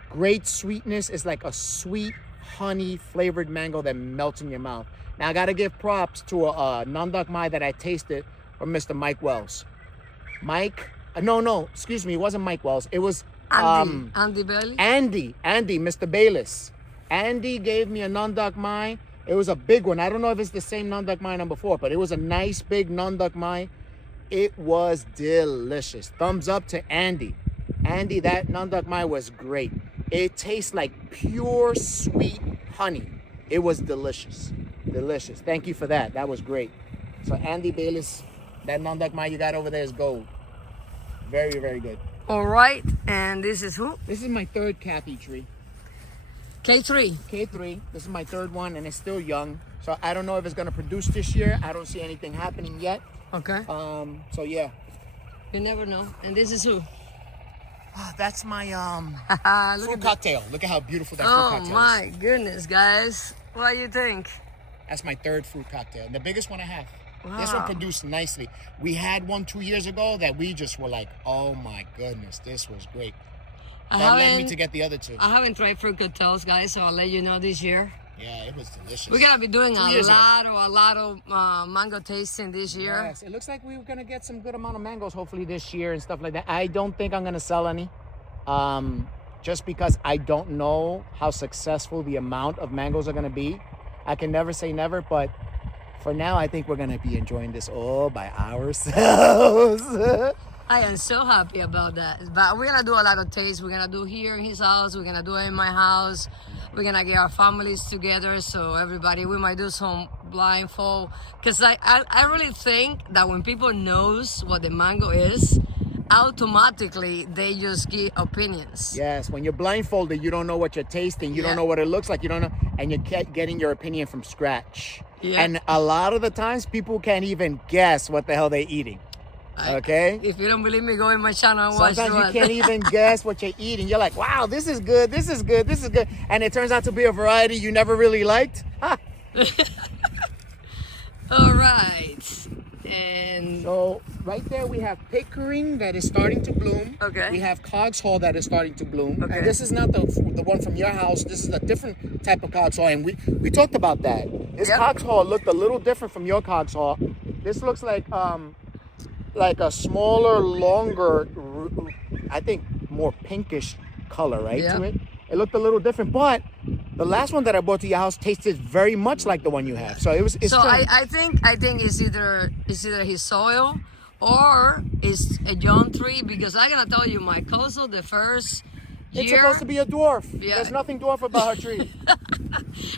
great sweetness. It's like a sweet honey flavored mango that melts in your mouth. Now I gotta give props to a Nandak Mai that I tasted from Mr. Mike Wells. Excuse me, it wasn't Mike Wells. It was Andy Bailey? Andy, Mr. Bayless. Andy gave me a Nandak Mai. It was a big one. I don't know if it's the same Nandak Mai number 4, but it was a nice big Nandak Mai. It was delicious. Thumbs up to Andy. Andy, that Nandak Mai was great. It tastes like pure sweet honey. It was delicious. Delicious. Thank you for that. That was great. So Andy Bayless, that Nandak Mai you got over there is gold. Very, very good. All right, and this is who? This is my 3rd Kathy tree. K3. K3. This is my 3rd one, and it's still young. So I don't know if it's going to produce this year. I don't see anything happening yet. Okay. So yeah. You never know. And this is who? That's my fruit Look cocktail. Look at how beautiful that fruit cocktail is. Oh my goodness, guys. What do you think? That's my 3rd fruit cocktail, and the biggest one I have. Wow. This one produced nicely. We had one 2 years ago that we just were like, oh my goodness, this was great. That led me to get the other 2. I haven't tried fruit cocktails, guys, so I'll let you know this year. Yeah, it was delicious. We're gonna be doing a lot of mango tasting this year. Yes, it looks like we're gonna get some good amount of mangoes hopefully this year and stuff like that. I don't think I'm gonna sell any, just because I don't know how successful the amount of mangoes are gonna be. I can never say never, but for now, I think we're gonna be enjoying this all by ourselves. I am so happy about that. But we're gonna do a lot of tastes. We're gonna do here in his house. We're gonna do it in my house. We're gonna get our families together. So everybody, we might do some blindfold. Cause I really think that when people knows what the mango is, automatically they just give opinions. Yes, when you're blindfolded, you don't know what you're tasting. You don't know what it looks like. You don't know, and you're getting your opinion from scratch. Yeah. And a lot of the times, people can't even guess what the hell they're eating. Okay? If you don't believe me, go in my channel and watch. Sometimes you can't even guess what you're eating. You're like, wow, this is good, this is good, this is good. And it turns out to be a variety you never really liked. Ha! All right. And so right there we have Pickering that is starting to bloom. Okay. We have Cogshaw that is starting to bloom. Okay. And this is not the one from your house. This is a different type of Cogshaw, and we talked about that. This Cogshaw looked a little different from your Cogshaw. This looks like a smaller, longer, I think more pinkish color, right, to it. It looked a little different, but the last one that I brought to your house tasted very much like the one you have. So it's so I think it's either his soil or it's a young tree, because I'm gonna tell you, my cousin, the first year, it's supposed to be a dwarf. Yeah. There's nothing dwarf about her tree.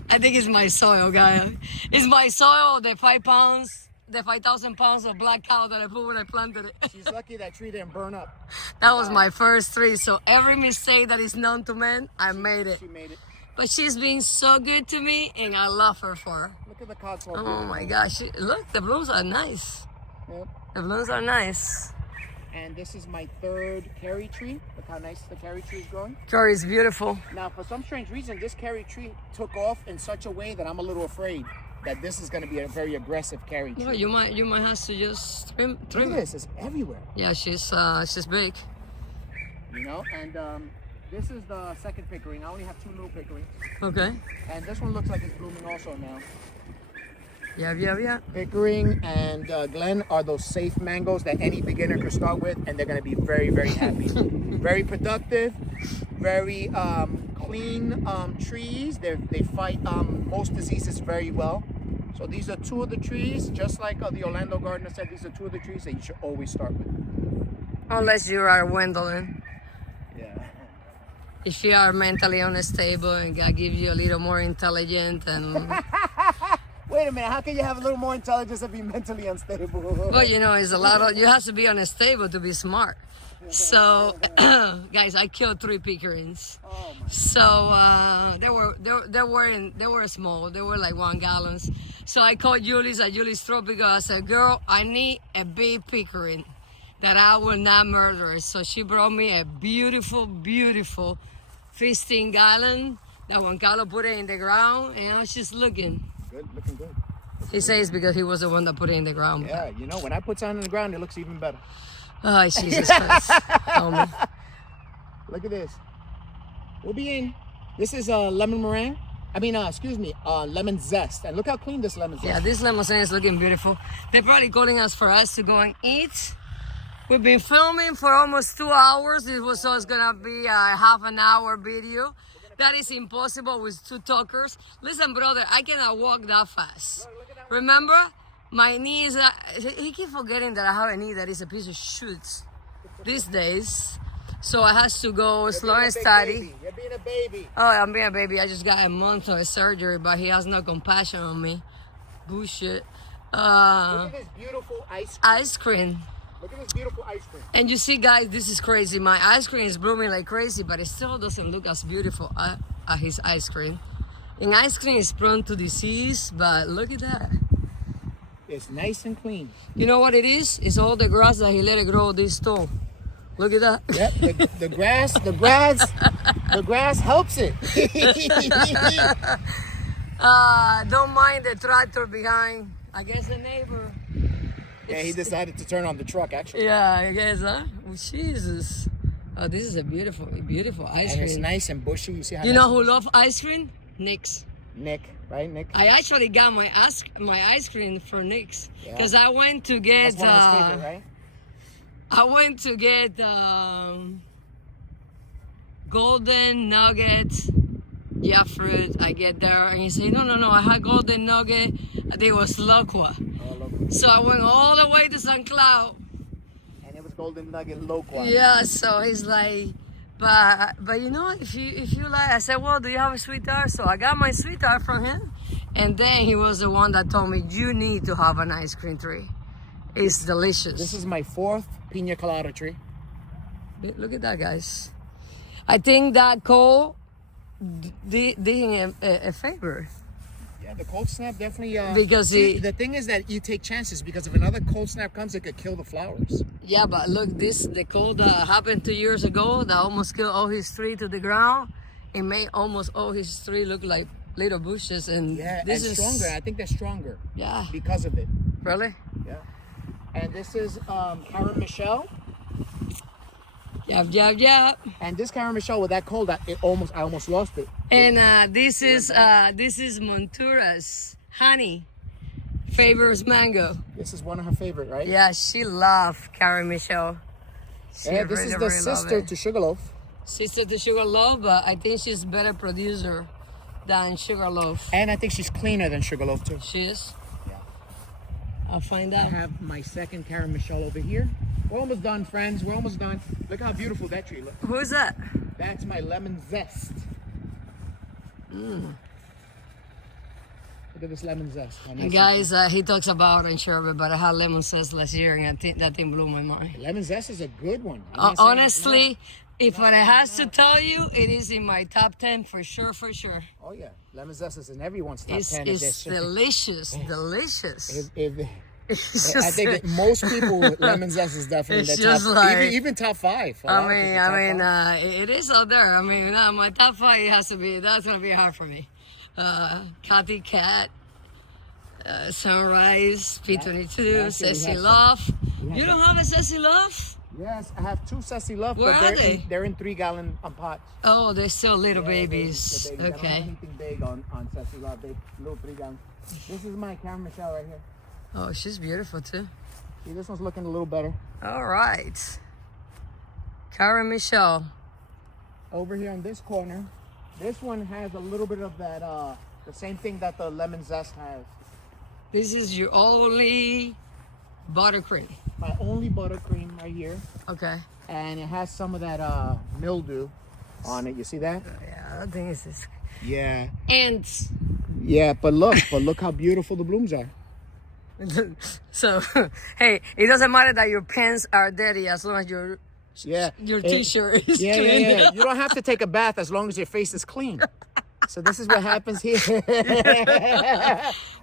I think it's my soil, guy. It's my soil, the 5,000 pounds of black cow that I put when I planted it. She's lucky that tree didn't burn up. That was my first tree. So every mistake that is known to man, I made it. She made it. But she's been so good to me, and I love her for. Look at the cogswell. Oh my gosh! Look, the blooms are nice. Yep. The blooms are nice. And this is my 3rd cherry tree. Look how nice the cherry tree is growing. Cherry is beautiful. Now, for some strange reason, this cherry tree took off in such a way that I'm a little afraid that this is going to be a very aggressive cherry tree. Well, you might have to just trim Look at this, it's everywhere. Yeah, she's big. You know, and This is the second pickering. I only have 2 little pickerings. Okay. And this one looks like it's blooming also now. Yeah. Pickering and Glen are those safe mangoes that any beginner could start with, and they're going to be very, very happy. Very productive, very clean trees. They fight most diseases very well. So these are 2 of the trees, just like the Orlando gardener said, these are 2 of the trees that you should always start with. Unless you are Gwendolyn. Yeah. If you are mentally unstable and God gives you a little more intelligent and Wait a minute, how can you have a little more intelligence and be mentally unstable? well, you know, it's a lot of you have to be unstable to be smart. So guys, I killed 3 peckerins. Oh my. So they were small. They were like 1 gallons. So I called Julie's at Julie's Tropical. I said, girl, I need a big peckerin that I will not murder. So she brought me a beautiful 15 gallon that Juan Carlos put it in the ground, and I was just looking. Good, looking good. He says because he was the one that put it in the ground. Yeah, you know, when I put something in the ground, it looks even better. Oh, Jesus Christ. Homie. Look at this. We'll be in. This is lemon meringue. I mean, excuse me, lemon zest. And look how clean this lemon zest Yeah, this lemon is looking beautiful. They're probably calling us for us to go and eat. We've been filming for almost 2 hours. This was always gonna be a half an hour video. That is impossible with 2 talkers. Listen, brother, I cannot walk that fast. Remember, my knees, he keep forgetting that I have a knee that is a piece of shit these days. So I have to go slow and steady. You're being a baby. Oh, I'm being a baby. I just got a month of surgery, but he has no compassion on me. Bullshit. Look at this beautiful ice cream. Ice cream. Look at this beautiful ice cream. And you see, guys, this is crazy. My ice cream is blooming like crazy, but it still doesn't look as beautiful as his ice cream. And ice cream is prone to disease, but look at that. It's nice and clean. You know what it is? It's all the grass that he let it grow this tall. Look at that. Yep, the grass helps it. Don't mind the tractor behind. I guess the neighbor. Yeah, he decided to turn on the truck, actually. Yeah, I guess, huh? Oh, Jesus. Oh, this is a beautiful ice And cream. it's nice and bushy. You see how You nice know who it is? love ice cream? Nick's. Nick, right, Nick? I actually got my ice cream from Nick's Yeah. because I went to get. That's one of his favorite, right? I went to get golden nuggets. Yeah, fruit. I get there and he said, no. I had golden nugget. I think it was Locua. Oh, local. So I went all the way to St. Cloud. And it was golden nugget local. Yeah, so he's like, but you know, if you like, I said, well, do you have a sweetheart? So I got my sweetheart from him, and then he was the one that told me you need to have an ice cream tree. It's delicious. This is my 4th pina colada tree. Look at that, guys. I think that Cole did him a favor. Yeah, the cold snap definitely. Because the thing is that you take chances because if another cold snap comes, it could kill the flowers. Yeah, but look, the cold that happened 2 years ago that almost killed all his tree to the ground. It made almost all his tree look like little bushes, and Yeah, this and is stronger. I think they're stronger. Yeah. Because of it. Really? Yeah. And this is Karen Michelle. Yep. And this Karen Michelle, with that cold, I almost lost it. And this is Montura's honey, favors mango. This is one of her favorite, right? Yeah, she loved Karen Michelle. She Yeah, this really, is the really sister loved it. to Sugarloaf. Sister to Sugarloaf, but I think she's better producer than Sugarloaf. And I think she's cleaner than Sugarloaf too. She is? Yeah. I'll find I out. have my second Karen Michelle over here. We're almost done, friends. We're almost done. Look how beautiful that tree looks. Who's that? That's my lemon zest. Look at this lemon zest. How nice And it guys, he talks about sherbet, but I had lemon zest last year, and that thing blew my mind. is. Lemon zest is a good one. I'm not saying it's Honestly, if I has to tell you, it is in my top 10 for sure. not. Oh yeah, lemon zest is in everyone's top 10 It's edition. delicious. It's I just, think most people, lemon zest is definitely It's the top. just like- even top 5. A lot of people, top five. it is out there. I mean, my top 5 has to be. That's gonna be hard for me. Cathy Cat, Sunrise, P22, Actually, we Ceci have some- Love. we have You don't have a Ceci Love? Yes, I have 2 Sassy Love, Where but are they? they're in 3-gallon pots. Oh, they're still little Yeah, they're babies. babies. I don't have Okay. anything big on Sassy Love. They little 3-gallon. This is my Karen Michelle right here. Oh, she's beautiful too. See, this one's looking a little better. All right. Karen Michelle. Over here on this corner, this one has a little bit of that, the same thing that the lemon zest has. This is your only buttercream. My only buttercream right here. Okay. And it has some of that mildew on it. You see that? Yeah, I think this is Yeah. ants. Yeah, but look how beautiful the blooms are. So, hey, it doesn't matter that your pants are dirty as long as your t-shirt is clean. Yeah. You don't have to take a bath as long as your face is clean. So this is what happens here.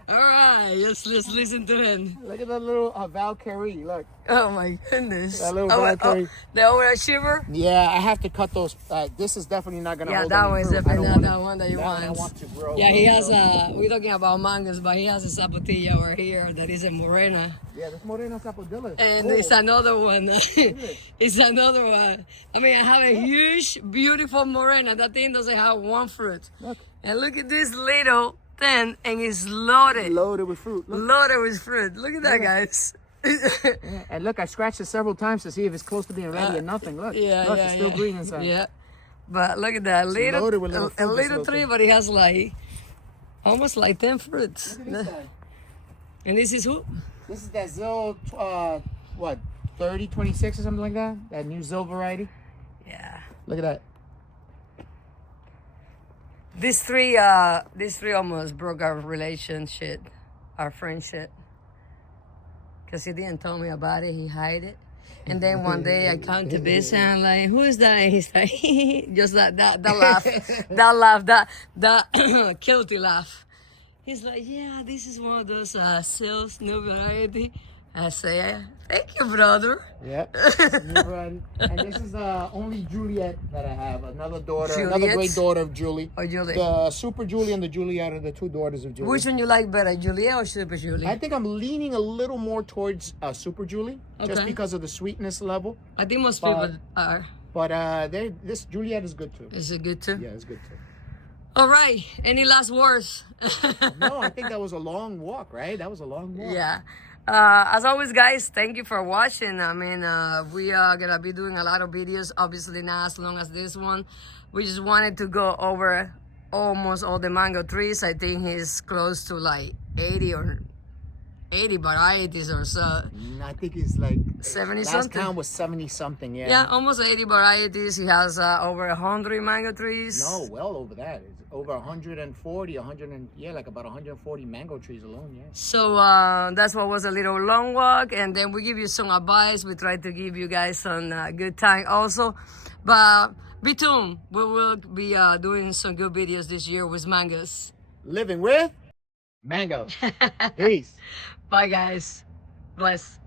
All right, let's listen to him. Look at that little Valkyrie. Look. Oh my goodness. That little Valkyrie. The overachiever? Yeah, I have to cut those. This is definitely not gonna hold that any one's fruit. definitely I not don't that one that you that want. one I want to grow. Yeah, he has we're talking about mangoes, but he has a sapotilla over here that is a morena. Yeah, this Moreno Sapodilla. And it's another one. It's another one. I mean, I have a huge, beautiful morena. That thing doesn't have one fruit. Look. And look at this little thing, and it's loaded. Loaded with fruit. Look. Loaded with fruit. Look at that, guys. Yeah. And look, I scratched it several times to see if it's close to being ready and nothing. Look. Look, it's still green inside. Yeah. But look at that. loaded with little fruit, a this little little tree, thing. but it has like almost like 10 fruits. Look at this side. And this is who? This is that Zill, 3026 or something like that? That new Zill variety? Yeah. Look at that. These three almost broke our relationship, our friendship. Because he didn't tell me about it, he hid it. And then one day I come to visit and I'm like, who is that? And he's like, just that laugh, that guilty laugh. He's like, yeah, this is one of those sales new variety. I say, thank you, brother. Yep. New variety. And this is only Juliet that I have. Another daughter, another Juliet? great daughter of Julie. Or Julie. The Super Julie and the Juliet are the 2 daughters of Julie. Which one you like better, Julia or Super Julie? I think I'm leaning a little more towards Super Julie, just Okay. because of the sweetness level. I think most people are. But this Juliet is good too. Is it good too? Yeah, it's good too. All right. Any last words? No, I think that was a long walk, right? That was a long walk. Yeah. As always, guys, thank you for watching. I mean, we are gonna be doing a lot of videos, obviously not as long as this one. We just wanted to go over almost all the mango trees. I think he's close to like 80 varieties or so. I think it's like 70 last something. count was 70 something. Yeah. Yeah, almost 80 varieties. He has over 100 mango trees. No, well over that. It's over 140, 100 and like about 140 mango trees alone. Yeah. So that's what was a little long walk, and then we give you some advice. We try to give you guys some good time also, but be tuned. We will be doing some good videos this year with mangoes. Living with mangoes. Peace. Bye, guys. Bless.